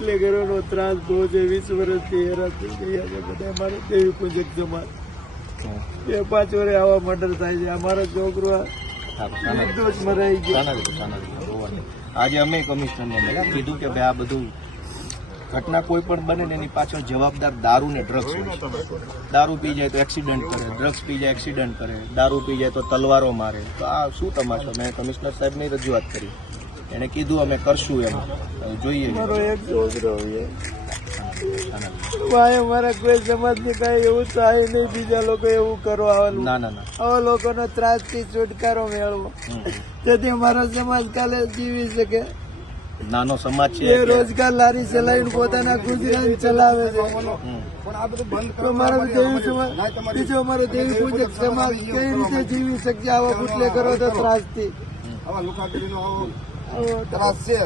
બુટલેગરોનો ત્રાસ બહુ છે વીસ વર્ષથી હેરાન થઈ ગયા છે. બધા અમારે દેવી પૂજક જમા બે પાંચ વર્ષે આવા મર્ડર થાય છે. અમારો છોકરો નિર્દોષ મરાઈ ગયો. આજે અમે કમિશનરને મળ્યા કીધું કે ભાઈ આ બધું ઘટના કોઈ પણ બને ને એની પાછળ જવાબદાર દારૂ ને ડ્રગ્સ હોય છે. દારૂ પી જાય તો એક્સિડન્ટ કરે ડ્રગ્સ પી જાય એક્સિડન્ટ કરે. દારૂ પી જાય તો તલવારો મારે. તો આ શું તમાશો? મેં કમિશનર સાહેબની રજૂઆત કરી. એણે કીધું અમે કરશું એમ. જોઈએ. મારો એક છોકરો છે. વાય મારા કોઈ સમાજની કાંઈ એવું થાય નહીં બીજા લોકો એવું કરો આવા ના ના ના. આવા લોકોનો ત્રાસથી છુટકારો મેળવો. તેથી અમારો સમાજ કાલે જીવી શકે. નાનો સમાજ છે એ રોજગાર લારી ચલાવીને પોતાના ગુજરાન ચલાવે છે. તો અમારો દેવી સમાજ બીજો અમારો દેવી પૂજક સમાજ કઈ રીતે જીવી શકશે? આવા બુટલે કરો તો ત્રાસથી. આવો ત્રાસ. છે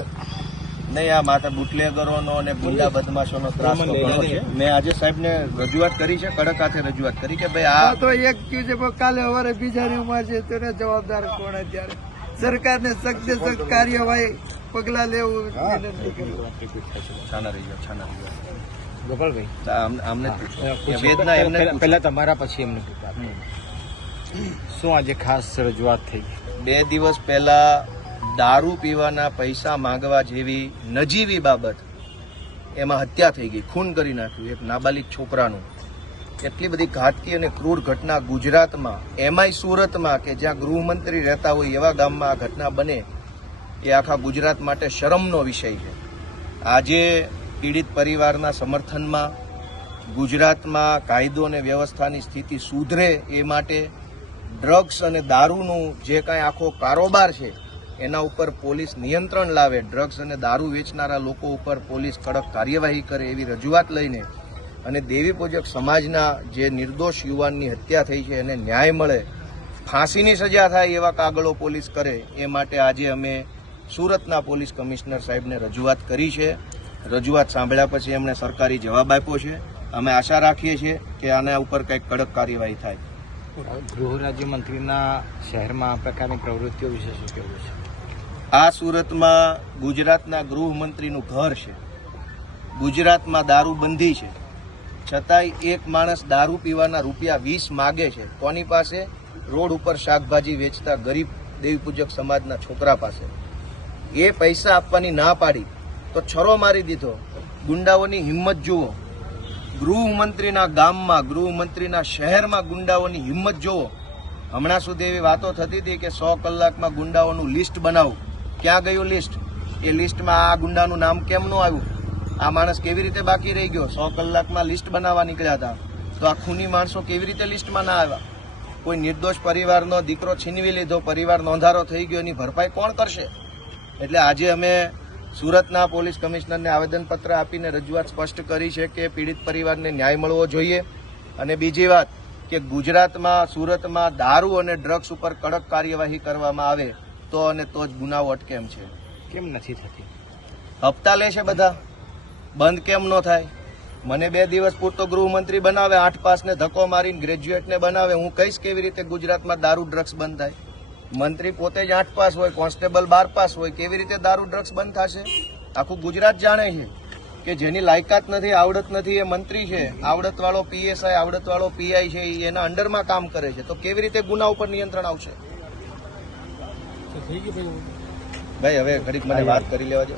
નહીં આ માત્ર બુટલેગરોનો અને ગુંડા બદમાશોનો ત્રાસ છે. મેં આજે સાહેબને રજૂઆત કરી છે કડક હાથે રજૂઆત કરી કે ભાઈ આ તો એક પણ કાલે અમારે બીજાની ઉંમર છે તેને જવાબદાર કોણ અત્યારે? સરકારને સખ્ત સખ્ત કાર્યવાહી પગલાં લેવું છાના રહી જાઓ છાના રહી જાઓ. ગોપાલભાઈ. વેદના એમને પહેલા- તમારા પછી એમને શું આજે ખાસ રજૂઆત થઈ? બે દિવસ પહેલા દારૂ પીવાના પૈસા માંગવા જેવી નજીવી બાબત એમાં હત્યા થઈ ગઈ, ખૂન કરી નાખ્યું એક નાબાલિક છોકરાનું. એટલી બધી ઘાતકી અને ક્રૂર ઘટના ગુજરાતમાં, એમાંય સુરતમાં કે જ્યાં ગૃહમંત્રી રહેતા હોય એવા ગામમાં આ ઘટના બને, એ આખા ગુજરાત માટે શરમનો વિષય છે. આજે પીડિત પરિવારના સમર્થનમાં ગુજરાતમાં કાયદો અને વ્યવસ્થાની સ્થિતિ સુધરે એ માટે ડ્રગ્સ અને દારૂનું જે કાંઈ આખો કારોબાર છે એના ઉપર પોલીસ નિયંત્રણ લાવે ડ્રગ્સ અને દારૂ વેચનારા લોકો ઉપર પોલીસ કડક કાર્યવાહી કરે એવી રજૂઆત લઈને અને દેવી પૂજક સમાજના જે નિર્દોષ યુવાનની હત્યા થઈ છે એને ન્યાય મળે, ફાંસીની સજા થાય એવા કાગળો પોલીસ કરે, એ માટે આજે અમે સુરતના પોલીસ કમિશનર સાહેબને રજૂઆત કરી છે. રજૂઆત સાંભળ્યા પછી એમણે સરકારી જવાબ આપ્યો છે. અમે આશા રાખીએ છીએ કે આના ઉપર કંઈક કડક કાર્યવાહી થાય. ગૃહ રાજ્યમંત્રીના શહેરમાં આ પ્રકારની પ્રવૃત્તિઓ વિશે શું કહેવું છે? આ સુરતમાં ગુજરાતના ગૃહમંત્રીનું ઘર છે. ગુજરાતમાં દારૂબંધી છે. છતાંય એક માણસ દારૂ પીવાના રૂપિયા વીસ માગે છે. કોની પાસે? રોડ ઉપર શાકભાજી વેચતા ગરીબ દેવીપૂજક સમાજના છોકરા પાસે. એ પૈસા આપવાની ના પાડી, તો છરો મારી દીધો. ગુંડાઓની હિંમત જુઓ. ગૃહમંત્રીના ગામમાં, ગૃહમંત્રીના શહેરમાં ગુંડાઓની હિંમત જુઓ. હમણાં સુધી એવી વાતો થતી હતી કે સો કલાકમાં ગુંડાઓનું લિસ્ટ બનાવું. ક્યાં ગયું લિસ્ટ એ લિસ્ટમાં આ ગુંડાનું નામ કેમ ન આવ્યું? આ માણસ કેવી રીતે બાકી રહી ગયો? સો કલાકમાં લિસ્ટ બનાવવા નીકળ્યા હતા. તો આ ખૂની માણસો કેવી રીતે લિસ્ટમાં ના આવ્યા? કોઈ નિર્દોષ પરિવારનો દીકરો છીનવી લીધો, પરિવાર નોંધારો થઈ ગયો, એની ભરપાઈ કોણ કરશે? એટલે આજે અમે સુરતના પોલીસ કમિશનરને આવેદનપત્ર આપીને રજૂઆત સ્પષ્ટ કરી છે કે પીડિત પરિવારને ન્યાય મળવો જોઈએ. અને બીજી વાત કે ગુજરાતમાં, સુરતમાં દારૂ અને ડ્રગ્સ ઉપર કડક કાર્યવાહી કરવામાં આવે. તો અને તો જ ગુનાઓ અટકેમ છે? કેમ નથી થતી? હપ્તા લે છે બધા. બંધ કેમ ન થાય? મને બે દિવસ પૂરતો ગૃહમંત્રી બનાવે આઠ પાસને ધક્કો મારીને ગ્રેજ્યુએટને બનાવે હું કહીશ કેવી રીતે ગુજરાતમાં દારૂ ડ્રગ્સ બંધ થાય? મંત્રી પોતે જ આઠ પાસ હોય કોન્સ્ટેબલ બાર પાસ હોય કેવી રીતે દારૂ ડ્રગ્સ બંધ થશે? આખું ગુજરાત જાણે છે કે જેની લાયકાત નથી આવડત નથી એ મંત્રી છે. આવડત વાળો પીએસઆઈ આવડત વાળો પીઆઈ છે એના અંડરમાં કામ કરે છે. તો કેવી રીતે ગુના ઉપર નિયંત્રણ આવશે? ભાઈ હવે ઘડીક મને વાત કરી લેવા દો